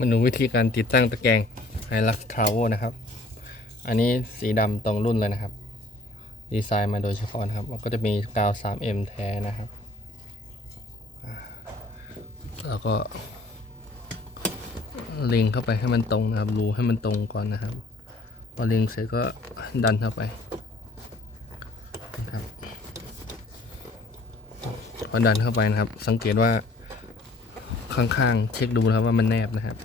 มาดูวิธีการติดตั้งตะแกรงไฮลักทราวนะครับ อันนี้สีดำตรงรุ่นเลยนะครับ ดีไซน์มาโดยเฉพาะนะครับแล้วก็จะมีกาว 3M แท้นะครับ แล้วก็เล็งเข้าไปให้มันตรงนะครับ รูให้มันตรงก่อนนะครับ พอเล็งเสร็จก็ดันเข้าไปนะครับพอดันเข้าไปนะครับ สังเกตว่า ข้างๆ เช็คดูนะครับว่ามันแนบนะครับ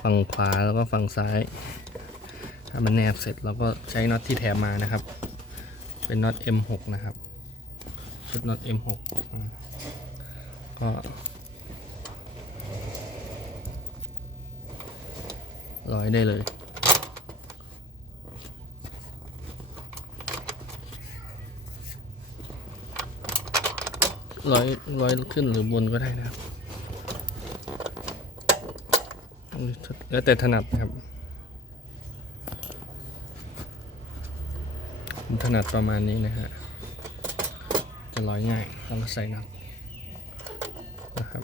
ฝั่งขวาแล้วก็ฝั่งซ้าย ถ้ามันแนบเสร็จเราก็ใช้น็อตที่แถมมานะครับ เป็นน็อต M6 นะครับ ชุดน็อต M6 ก็ร้อยได้เลย ร้อยร้อยขึ้นหรือบนก็ได้นะครับ แล้วแต่ถนัดนะครับ ผมถนัดประมาณนี้นะฮะ จะลอยง่ายแล้วก็ใส่น็อตนะครับ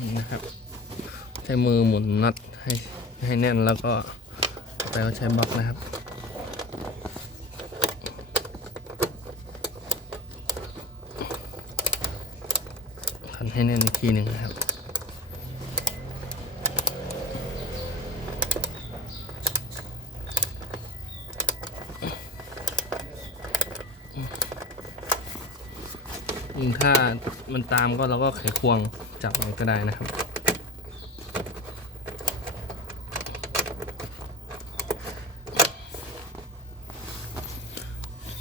นี่นะครับ ใช้มือหมุนน็อตให้ให้แน่นแล้วก็ต่อไปก็ใช้บล็อกนะครับขันให้แน่นอีกทีหนึ่งนะครับ ยิ่งถ้ามันตามก็เราก็ไขควงจับมันก็ได้นะครับ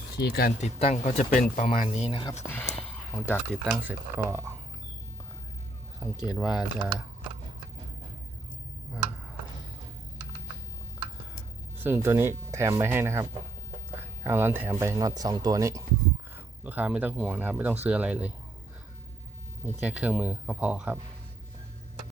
วิธีการติดตั้งก็จะเป็นประมาณนี้นะครับ หลังจากติดตั้งเสร็จก็ สังเกตว่าจะาซึ่งตัวนี้แถมไปให้นะครับทางร้านแถมไปน็อตสองตัวนี้ ลูกค้าไม่ต้องห่วงนะครับ ไม่ต้องซื้ออะไรเลย มีแค่เครื่องมือก็พอครับ